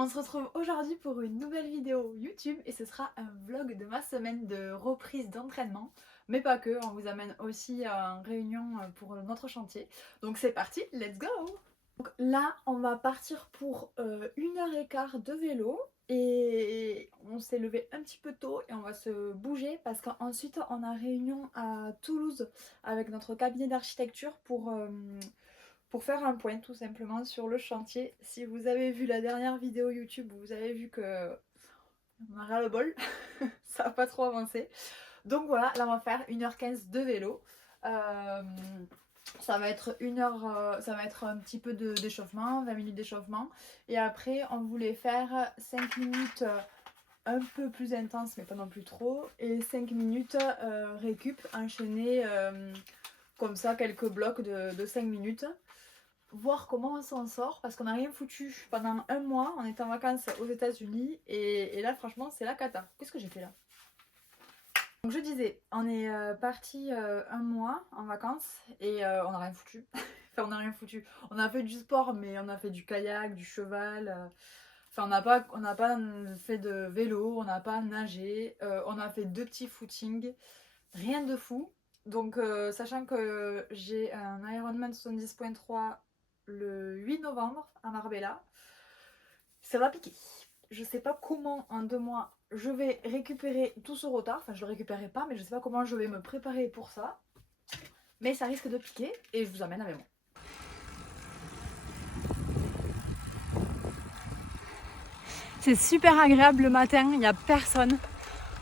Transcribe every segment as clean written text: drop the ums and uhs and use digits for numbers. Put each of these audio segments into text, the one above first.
On se retrouve aujourd'hui pour une nouvelle vidéo YouTube et ce sera un vlog de ma semaine de reprise d'entraînement. Mais pas que, on vous amène aussi en réunion pour notre chantier. Donc c'est parti, let's go! Donc là, on va partir pour 1h15 de vélo et on s'est levé un petit peu tôt et on va se bouger parce qu'ensuite on a réunion à Toulouse avec notre cabinet d'architecture pour faire un point tout simplement sur le chantier. Si vous avez vu la dernière vidéo YouTube, vous avez vu que on a ras le bol, ça n'a pas trop avancé. Donc voilà, là on va faire 1h15 de vélo. Ça va être ça va être un petit peu d'échauffement, 20 minutes d'échauffement. Et après, on voulait faire 5 minutes un peu plus intense, mais pas non plus trop. Et 5 minutes récup, enchaîné comme ça, quelques blocs de 5 minutes. Voir comment on s'en sort, parce qu'on n'a rien foutu pendant un mois. On était en vacances aux États-Unis et là, franchement, c'est la cata. Qu'est-ce que j'ai fait là? Donc je disais, on est parti un mois en vacances et on n'a rien foutu. Enfin, on n'a rien foutu. On a fait du sport, mais on a fait du kayak, du cheval. Enfin, on n'a pas fait de vélo, on n'a pas nagé. On a fait 2 petits footings. Rien de fou. Donc, sachant que j'ai un Ironman 70.3 le 8 novembre à Marbella, ça va piquer. Je sais pas comment en 2 mois je vais récupérer tout ce retard. Enfin, je le récupérerai pas, mais je sais pas comment je vais me préparer pour ça. Mais ça risque de piquer et je vous amène avec moi. C'est super agréable le matin, il n'y a personne.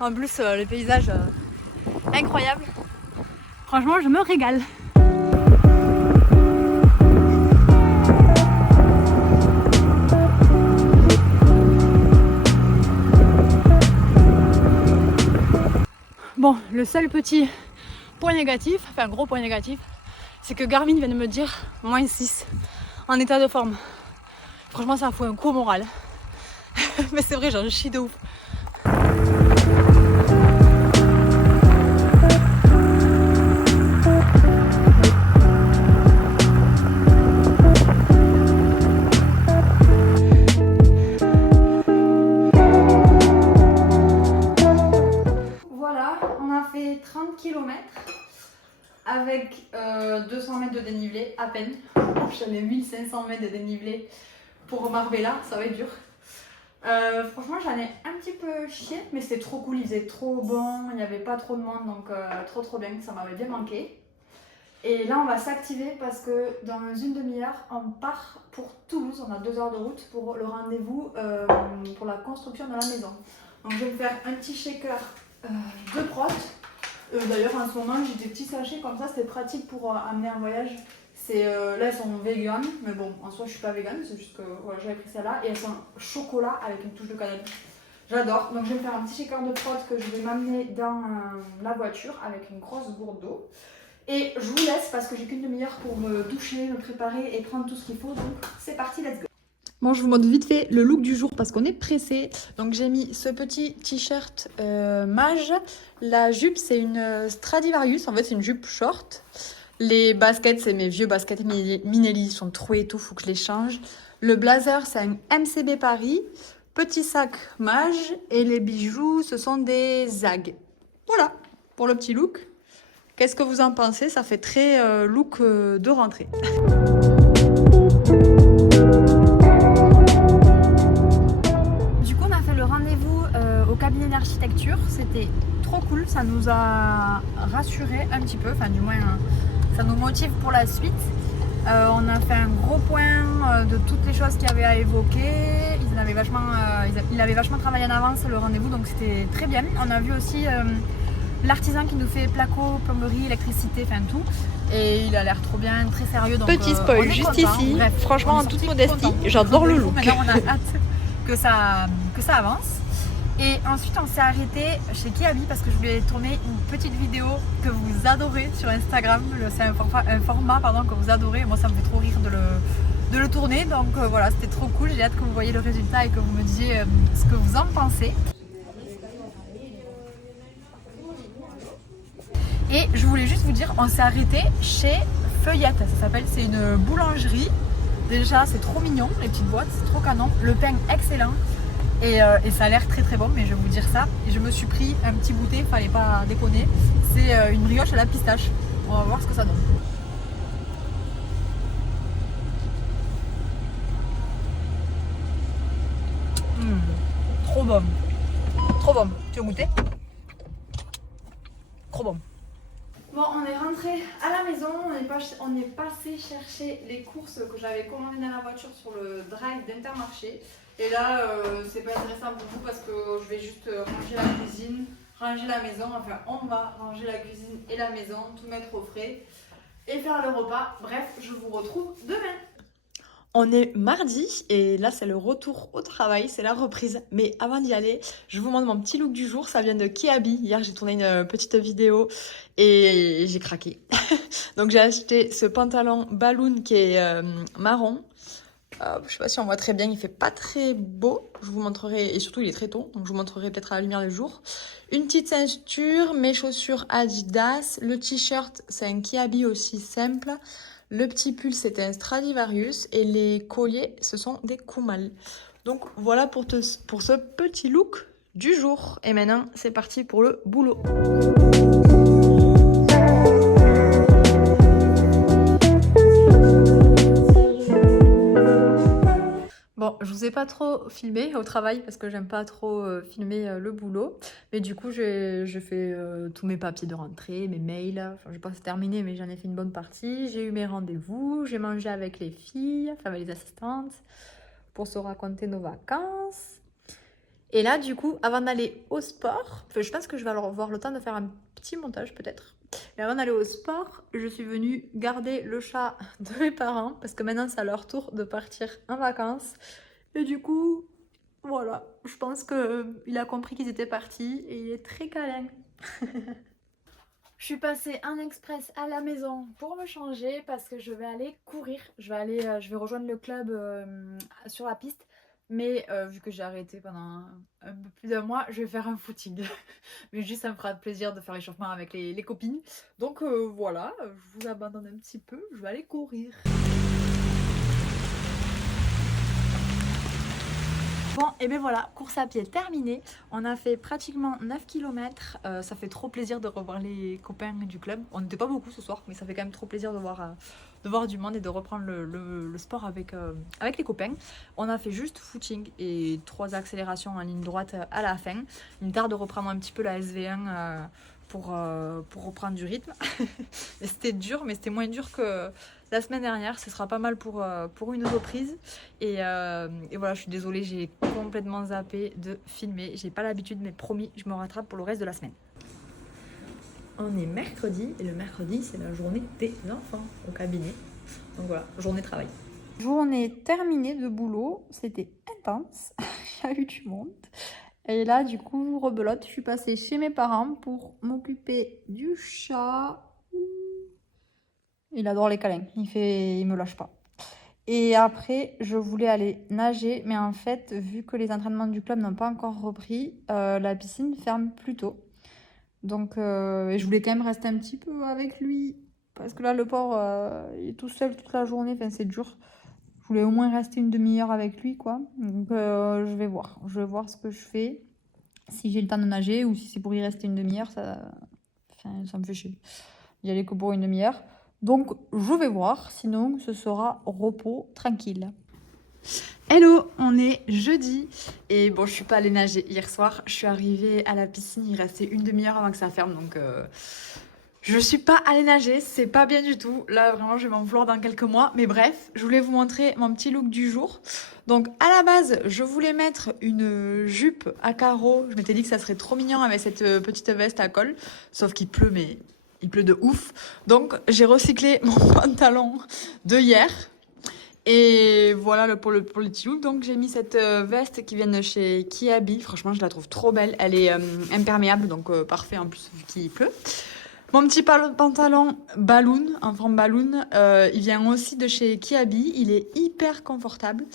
En plus, le paysage incroyable. Franchement, je me régale. Bon, le seul petit point négatif, enfin gros point négatif, c'est que Garmin vient de me dire -6 en état de forme. Franchement, ça fout un coup au moral. Mais c'est vrai, j'en chie de ouf. Voilà, on a fait 30 km avec 200 mètres de dénivelé à peine. J'en ai 1500 mètres de dénivelé pour Marbella, ça va être dur. Franchement, j'en ai un petit peu chié, mais c'était trop cool, il faisait trop bon, il n'y avait pas trop de monde, donc trop bien, ça m'avait bien manqué. Et là, on va s'activer parce que dans une demi-heure, on part pour Toulouse, on a 2 heures de route pour le rendez-vous pour la construction de la maison. Donc je vais me faire un petit shaker de prot. D'ailleurs, en ce moment, j'ai des petits sachets comme ça, c'est pratique pour amener en voyage. Là, elles sont vegan, mais bon, en soi, je suis pas vegan, c'est juste que voilà, j'avais pris celle-là. Et elles sont chocolat avec une touche de cannelle. J'adore. Donc, je vais me faire un petit shaker de prot que je vais m'amener dans la voiture avec une grosse gourde d'eau. Et je vous laisse parce que j'ai qu'une demi-heure pour me doucher, me préparer et prendre tout ce qu'il faut. Donc, c'est parti, let's go. Bon, je vous montre vite fait le look du jour parce qu'on est pressé. Donc j'ai mis ce petit t-shirt mage. La jupe, c'est une Stradivarius. En fait, c'est une jupe short. Les baskets, c'est mes vieux baskets Minelli. Ils sont trop et tout, faut que je les change. Le blazer, c'est un MCB Paris. Petit sac mage. Et les bijoux, ce sont des Zag. Voilà, pour le petit look. Qu'est-ce que vous en pensez? Ça fait très look de rentrée. Au cabinet d'architecture, c'était trop cool, ça nous a rassuré un petit peu, enfin du moins ça nous motive pour la suite. On a fait un gros point de toutes les choses qu'il y avait à évoquer. Il avait vachement travaillé en avance le rendez-vous, donc c'était très bien. On a vu aussi l'artisan qui nous fait placo, plomberie, électricité, enfin tout. Et il a l'air trop bien, très sérieux. Donc, petit spoil juste content. Ici, bref, franchement en toute modestie, j'adore le look. Maintenant on a hâte que ça avance. Et ensuite on s'est arrêté chez Kiabi parce que je lui ai tourné une petite vidéo que vous adorez sur Instagram. C'est un format que vous adorez. Moi ça me fait trop rire de le tourner. Donc voilà, c'était trop cool. J'ai hâte que vous voyez le résultat et que vous me disiez ce que vous en pensez. Et je voulais juste vous dire, on s'est arrêté chez Feuillette, ça s'appelle. C'est une boulangerie Déjà, c'est trop mignon, les petites boîtes, c'est trop canon. Le pain, excellent. Et ça a l'air très très bon, mais je vais vous dire ça. Et je me suis pris un petit goûter, fallait pas déconner. C'est une brioche à la pistache. On va voir ce que ça donne. Trop bon. Trop bon. Tu veux goûter? Trop bon. Bon, on est rentré à la maison, on est passé chercher les courses que j'avais commandées dans la voiture sur le drive d'Intermarché. Et là, c'est pas intéressant pour vous parce que je vais juste ranger la cuisine, ranger la maison. Enfin, on va ranger la cuisine et la maison, tout mettre au frais et faire le repas. Bref, je vous retrouve demain. On est mardi et là c'est le retour au travail, c'est la reprise. Mais avant d'y aller, je vous montre mon petit look du jour. Ça vient de Kiabi. Hier j'ai tourné une petite vidéo et j'ai craqué. Donc j'ai acheté ce pantalon balloon qui est marron. Je sais pas si on voit très bien, il fait pas très beau. Je vous montrerai, et surtout il est très tôt, donc je vous montrerai peut-être à la lumière du jour. Une petite ceinture, mes chaussures Adidas, le t-shirt c'est un Kiabi aussi simple. Le petit pull, c'était un Stradivarius et les colliers, ce sont des Kumal. Donc voilà pour ce petit look du jour. Et maintenant, c'est parti pour le boulot. Bon, je vous ai pas trop filmé au travail parce que j'aime pas trop filmer le boulot. Mais du coup, je fais tous mes papiers de rentrée, mes mails. Enfin, je vais pas terminer, mais j'en ai fait une bonne partie. J'ai eu mes rendez-vous, j'ai mangé avec les filles, enfin avec les assistantes, pour se raconter nos vacances. Et là, du coup, avant d'aller au sport, je pense que je vais avoir le temps de faire un petit montage peut-être. Et avant d'aller au sport, je suis venue garder le chat de mes parents parce que maintenant c'est à leur tour de partir en vacances. Et du coup, voilà, je pense qu'il a compris qu'ils étaient partis et il est très câlin. Je suis passée en express à la maison pour me changer parce que je vais aller courir. Je vais rejoindre le club sur la piste. Mais vu que j'ai arrêté pendant un peu plus d'un mois, je vais faire un footing. Mais juste, ça me fera plaisir de faire l'échauffement avec les copines. Donc voilà, je vous abandonne un petit peu, je vais aller courir. Bon, et bien voilà, course à pied terminée. On a fait pratiquement 9 km. Ça fait trop plaisir de revoir les copains du club. On n'était pas beaucoup ce soir, mais ça fait quand même trop plaisir de voir du monde et de reprendre le sport avec les copains. On a fait juste footing et 3 accélérations en ligne droite à la fin. Il me tarde de reprendre un petit peu la SV1 pour reprendre du rythme. Et c'était dur, mais c'était moins dur que la semaine dernière. Ce sera pas mal pour une reprise. Et voilà, je suis désolée, j'ai complètement zappé de filmer. J'ai pas l'habitude, mais promis, je me rattrape pour le reste de la semaine. On est mercredi et le mercredi, c'est la journée des enfants au cabinet. Donc voilà, journée de travail. Journée terminée de boulot, c'était intense. Il y a eu du monde. Et là, du coup, rebelote, je suis passée chez mes parents pour m'occuper du chat. Il adore les câlins, il me lâche pas. Et après, je voulais aller nager, mais en fait, vu que les entraînements du club n'ont pas encore repris, la piscine ferme plus tôt. Donc, je voulais quand même rester un petit peu avec lui, parce que là, le pauvre, il est tout seul toute la journée, enfin, c'est dur. Je voulais au moins rester une demi-heure avec lui, quoi. Donc, je vais voir ce que je fais, si j'ai le temps de nager, ou si c'est pour y rester une demi-heure, ça me fait chier. Y aller que pour une demi-heure. Donc, je vais voir, sinon ce sera repos tranquille. Hello, on est jeudi et bon, je suis pas allée nager hier soir. Je suis arrivée à la piscine, il restait une demi-heure avant que ça ferme, donc je suis pas allée nager, c'est pas bien du tout. Là, vraiment, je vais m'en vouloir dans quelques mois. Mais bref, je voulais vous montrer mon petit look du jour. Donc, à la base, je voulais mettre une jupe à carreaux. Je m'étais dit que ça serait trop mignon avec cette petite veste à col, sauf qu'il pleut, mais il pleut de ouf. Donc, j'ai recyclé mon pantalon de hier. Et voilà pour le petit look. Donc j'ai mis cette veste qui vient de chez Kiabi. Franchement, je la trouve trop belle. Elle est imperméable, donc parfait en plus vu qu'il pleut. Mon petit pantalon balloon, en forme balloon, il vient aussi de chez Kiabi. Il est hyper confortable.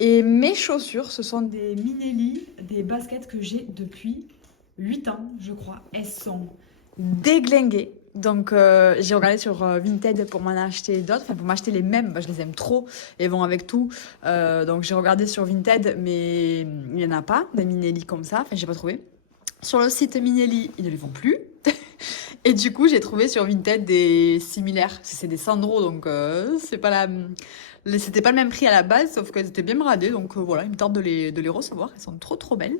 Et mes chaussures, ce sont des Minelli, des baskets que j'ai depuis 8 ans, je crois. Elles sont déglinguées. Donc j'ai regardé sur Vinted pour m'en acheter d'autres, enfin pour m'acheter les mêmes, je les aime trop, et vont avec tout. Donc j'ai regardé sur Vinted, mais il n'y en a pas, des Minelli comme ça, enfin j'ai pas trouvé. Sur le site Minelli, ils ne les font plus. Et du coup, j'ai trouvé sur Vinted des similaires. C'est des Sandro, donc c'est pas c'était pas le même prix à la base, sauf qu'elles étaient bien bradées. Donc voilà, il me tente de les recevoir. Elles sont trop trop belles.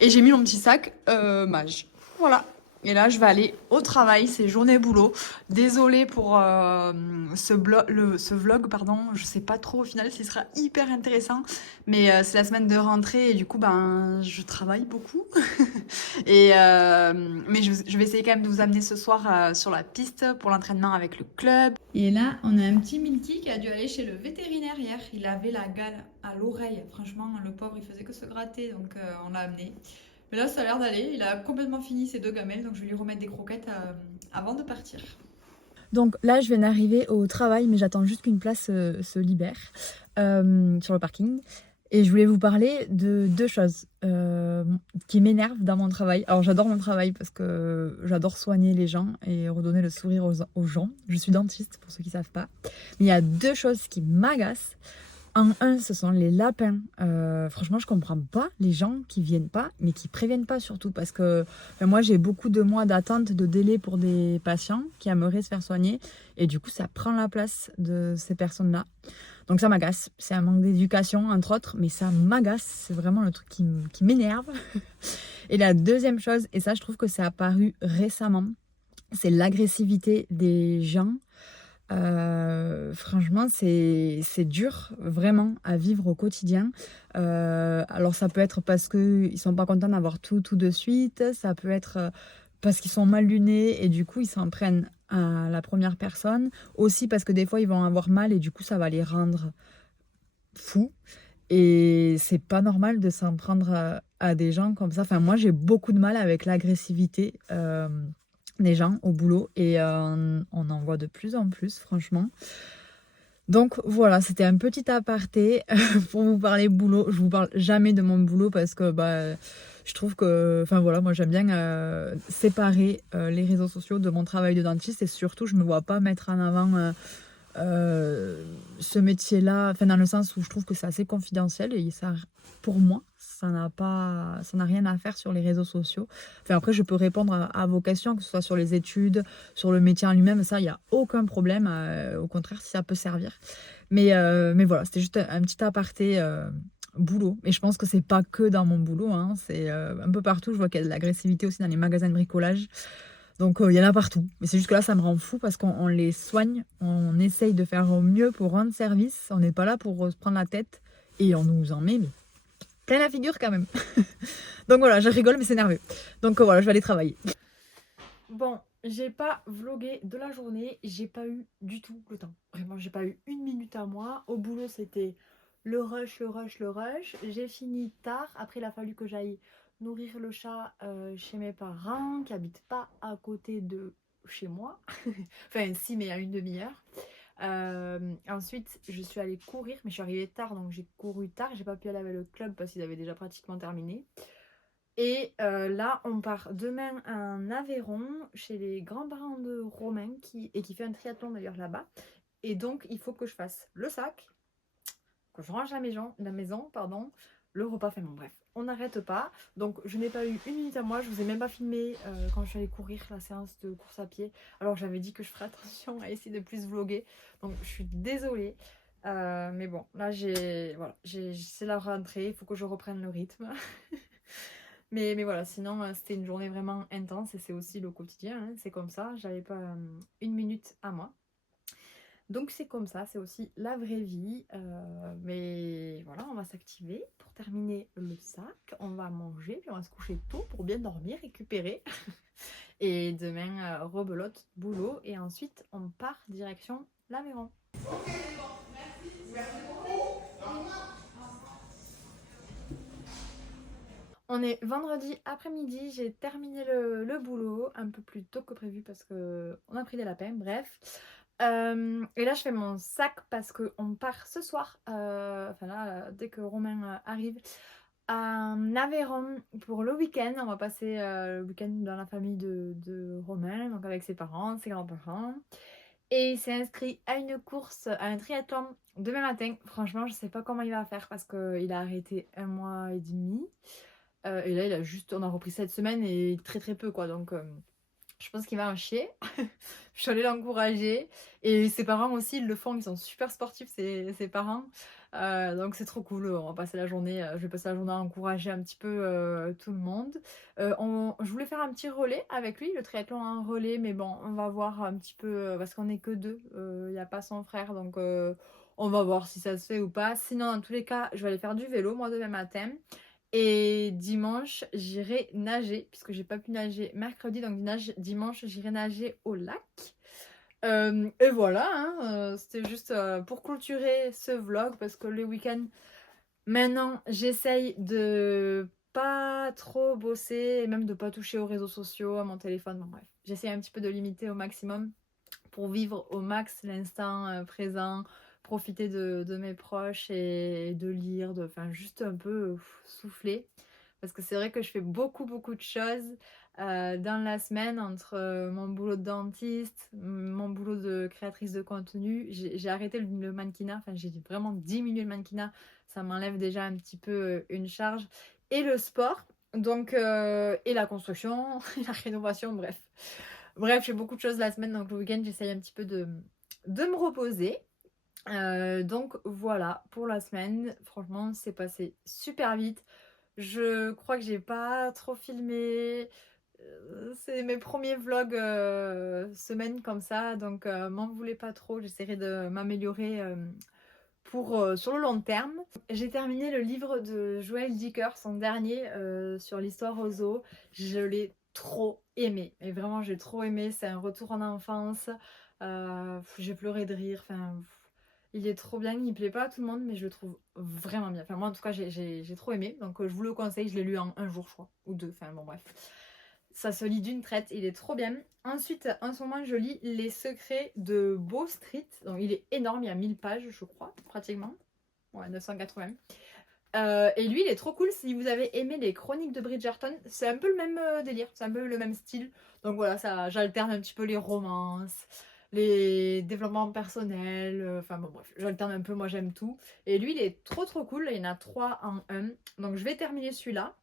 Et j'ai mis mon petit sac mage. Voilà. Et là, je vais aller au travail. C'est journée boulot. Désolée pour ce vlog, pardon. Je sais pas trop au final s'il sera hyper intéressant. Mais c'est la semaine de rentrée et du coup, ben, je travaille beaucoup. Mais je vais essayer quand même de vous amener ce soir sur la piste pour l'entraînement avec le club. Et là, on a un petit Milky qui a dû aller chez le vétérinaire hier. Il avait la gale à l'oreille. Franchement, le pauvre, il faisait que se gratter, donc on l'a amené. Mais là, ça a l'air d'aller. Il a complètement fini ses 2 gamelles, donc je vais lui remettre des croquettes avant de partir. Donc là, je viens d'arriver au travail, mais j'attends juste qu'une place se libère sur le parking. Et je voulais vous parler de 2 choses qui m'énervent dans mon travail. Alors j'adore mon travail parce que j'adore soigner les gens et redonner le sourire aux gens. Je suis dentiste pour ceux qui ne savent pas. Mais il y a 2 choses qui m'agacent. En un, ce sont les lapins. Franchement, je comprends pas les gens qui viennent pas, mais qui préviennent pas surtout. Parce que moi, j'ai beaucoup de mois d'attente, de délai pour des patients qui aimeraient se faire soigner. Et du coup, ça prend la place de ces personnes-là. Donc ça m'agace. C'est un manque d'éducation, entre autres, mais ça m'agace. C'est vraiment le truc qui m'énerve. Et la deuxième chose, et ça, je trouve que c'est apparu récemment, c'est l'agressivité des gens. Franchement, c'est dur vraiment à vivre au quotidien. Alors ça peut être parce qu'ils sont pas contents d'avoir tout de suite, ça peut être parce qu'ils sont mal lunés et du coup ils s'en prennent à la première personne, aussi parce que des fois ils vont avoir mal et du coup ça va les rendre fous. Et c'est pas normal de s'en prendre à des gens comme ça. Enfin, moi j'ai beaucoup de mal avec l'agressivité des gens au boulot et on en voit de plus en plus, franchement. Donc voilà, c'était un petit aparté pour vous parler boulot. Je vous parle jamais de mon boulot parce que je trouve que, enfin voilà, moi j'aime bien séparer les réseaux sociaux de mon travail de dentiste et surtout je me vois pas mettre en avant ce métier-là, enfin dans le sens où je trouve que c'est assez confidentiel et ça, pour moi, ça n'a rien à faire sur les réseaux sociaux. Enfin après, je peux répondre à vos questions, que ce soit sur les études, sur le métier en lui-même, ça, il n'y a aucun problème. Au contraire, si ça peut servir. Mais voilà, c'était juste un petit aparté boulot. Et je pense que c'est pas que dans mon boulot, hein, c'est un peu partout. Je vois qu'il y a de l'agressivité aussi dans les magasins de bricolage. Donc il y en a partout. Mais c'est juste que là, ça me rend fou parce qu'on les soigne, on essaye de faire au mieux pour rendre service. On n'est pas là pour se prendre la tête et on nous en met mais plein la figure quand même. Donc voilà, je rigole mais c'est nerveux. Donc voilà, je vais aller travailler. Bon, j'ai pas vlogué de la journée, j'ai pas eu du tout le temps. Vraiment, j'ai pas eu une minute à moi. Au boulot, c'était le rush, le rush, le rush. J'ai fini tard. Après, il a fallu que j'aille nourrir le chat chez mes parents qui habitent pas à côté de chez moi. Enfin, si, mais à une demi-heure. Ensuite, je suis allée courir, mais je suis arrivée tard, donc j'ai couru tard. J'ai pas pu aller avec le club parce qu'ils avaient déjà pratiquement terminé. Et là, on part demain en Aveyron chez les grands-parents de Romain qui fait un triathlon d'ailleurs là-bas. Et donc, il faut que je fasse le sac, que je range la maison, pardon, le repas. Enfin bon, bref, on n'arrête pas. Donc, je n'ai pas eu une minute à moi. Je vous ai même pas filmé quand je suis allée courir la séance de course à pied. Alors, j'avais dit que je ferais attention à essayer de plus vlogger. Donc, je suis désolée. Mais bon, là, c'est la rentrée. Il faut que je reprenne le rythme. Mais voilà, sinon c'était une journée vraiment intense et c'est aussi le quotidien, hein, c'est comme ça, j'avais pas une minute à moi. Donc c'est comme ça, c'est aussi la vraie vie. Mais voilà, on va s'activer pour terminer le sac, on va manger, puis on va se coucher tôt pour bien dormir, récupérer. Et demain, rebelote, boulot, et ensuite on part direction l'Aveyron. On est vendredi après-midi, j'ai terminé le boulot un peu plus tôt que prévu parce qu'on a pris des lapins, bref. Et là je fais mon sac parce qu'on part ce soir, enfin là dès que Romain arrive, en Aveyron pour le week-end. On va passer le week-end dans la famille de Romain, donc avec ses parents, ses grands-parents. Et il s'est inscrit à une course, à un triathlon demain matin. Franchement, je sais pas comment il va faire parce qu'il a arrêté 1 mois et demi. Et là, on a repris cette semaine et très très peu quoi. Donc je pense qu'il va en chier. Je suis allée l'encourager. Et ses parents aussi, ils le font. Ils sont super sportifs, ses parents. Donc c'est trop cool. On va passer la journée. Je vais passer la journée à encourager un petit peu tout le monde. Je voulais faire un petit relais avec lui, le triathlon en relais. Mais bon, on va voir un petit peu. Parce qu'on n'est que deux. Il n'y a pas son frère. Donc on va voir si ça se fait ou pas. Sinon, dans tous les cas, je vais aller faire du vélo moi demain matin. Et dimanche, j'irai nager, puisque j'ai pas pu nager mercredi, donc dimanche, j'irai nager au lac. Et voilà, hein, c'était juste pour clôturer ce vlog, parce que les week-ends, maintenant, j'essaye de pas trop bosser, et même de pas toucher aux réseaux sociaux, à mon téléphone, bon bref. J'essaye un petit peu de limiter au maximum pour vivre au max l'instant présent, profiter de mes proches et de lire, enfin juste un peu souffler. Parce que c'est vrai que je fais beaucoup de choses dans la semaine entre mon boulot de dentiste, mon boulot de créatrice de contenu. J'ai arrêté le mannequinat, enfin j'ai vraiment diminué le mannequinat, ça m'enlève déjà un petit peu une charge. Et le sport, donc, et la construction, et la rénovation, bref. Bref, je fais beaucoup de choses la semaine, donc le week-end, j'essaye un petit peu de me reposer. Donc voilà, pour la semaine, franchement, c'est passé super vite. Je crois que j'ai pas trop filmé. C'est mes premiers vlogs semaine comme ça, donc m'en voulez pas trop. J'essaierai de m'améliorer sur le long terme. J'ai terminé le livre de Joël Dicker, son dernier sur l'histoire aux zoo. Je l'ai trop aimé, et vraiment j'ai trop aimé. C'est un retour en enfance. J'ai pleuré de rire. Enfin, il est trop bien. Il plaît pas à tout le monde, mais je le trouve vraiment bien. Enfin, moi en tout cas j'ai trop aimé, donc je vous le conseille. Je l'ai lu en un jour, je crois, ou deux. Enfin bon, bref. Ça se lit d'une traite, il est trop bien. Ensuite, en ce moment, je lis Les Secrets de Bow Street. Donc, il est énorme, il y a 1000 pages, je crois, pratiquement. Ouais, 980. Et lui, il est trop cool. Si vous avez aimé les chroniques de Bridgerton, c'est un peu le même délire, c'est un peu le même style. Donc voilà, ça, j'alterne un petit peu les romances, les développements personnels. Enfin bon, bref, j'alterne un peu, moi j'aime tout. Et lui, il est trop cool. Il y en a 3 en 1. Donc je vais terminer celui-là.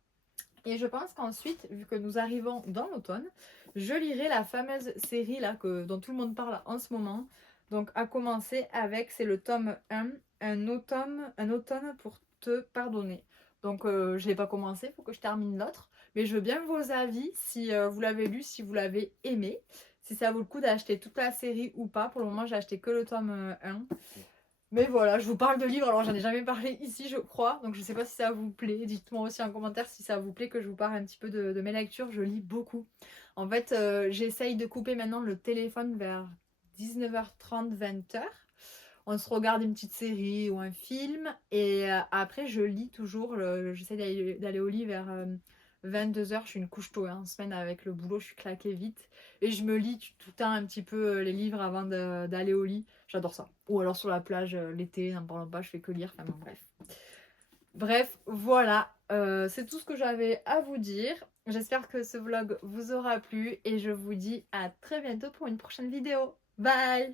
Et je pense qu'ensuite, vu que nous arrivons dans l'automne, je lirai la fameuse série là dont tout le monde parle en ce moment. Donc à commencer avec, c'est le tome 1, un automne pour te pardonner. Donc je ne l'ai pas commencé, il faut que je termine l'autre. Mais je veux bien vos avis, si vous l'avez lu, si vous l'avez aimé, si ça vaut le coup d'acheter toute la série ou pas. Pour le moment, j'ai acheté que le tome 1. Mais voilà, je vous parle de livres, alors j'en ai jamais parlé ici je crois, donc je sais pas si ça vous plaît. Dites-moi aussi en commentaire si ça vous plaît que je vous parle un petit peu de mes lectures, je lis beaucoup. En fait, j'essaye de couper maintenant le téléphone vers 19h30, 20h. On se regarde une petite série ou un film, et après je lis toujours, j'essaie d'aller au lit vers 22h, je suis une couche tôt, hein, en semaine avec le boulot, je suis claquée vite. Et je me lis tout le temps un petit peu les livres avant d'aller au lit. J'adore ça. Ou alors sur la plage l'été, n'en parlons pas, je fais que lire. Enfin bon, bref. Bref, voilà. C'est tout ce que j'avais à vous dire. J'espère que ce vlog vous aura plu et je vous dis à très bientôt pour une prochaine vidéo. Bye!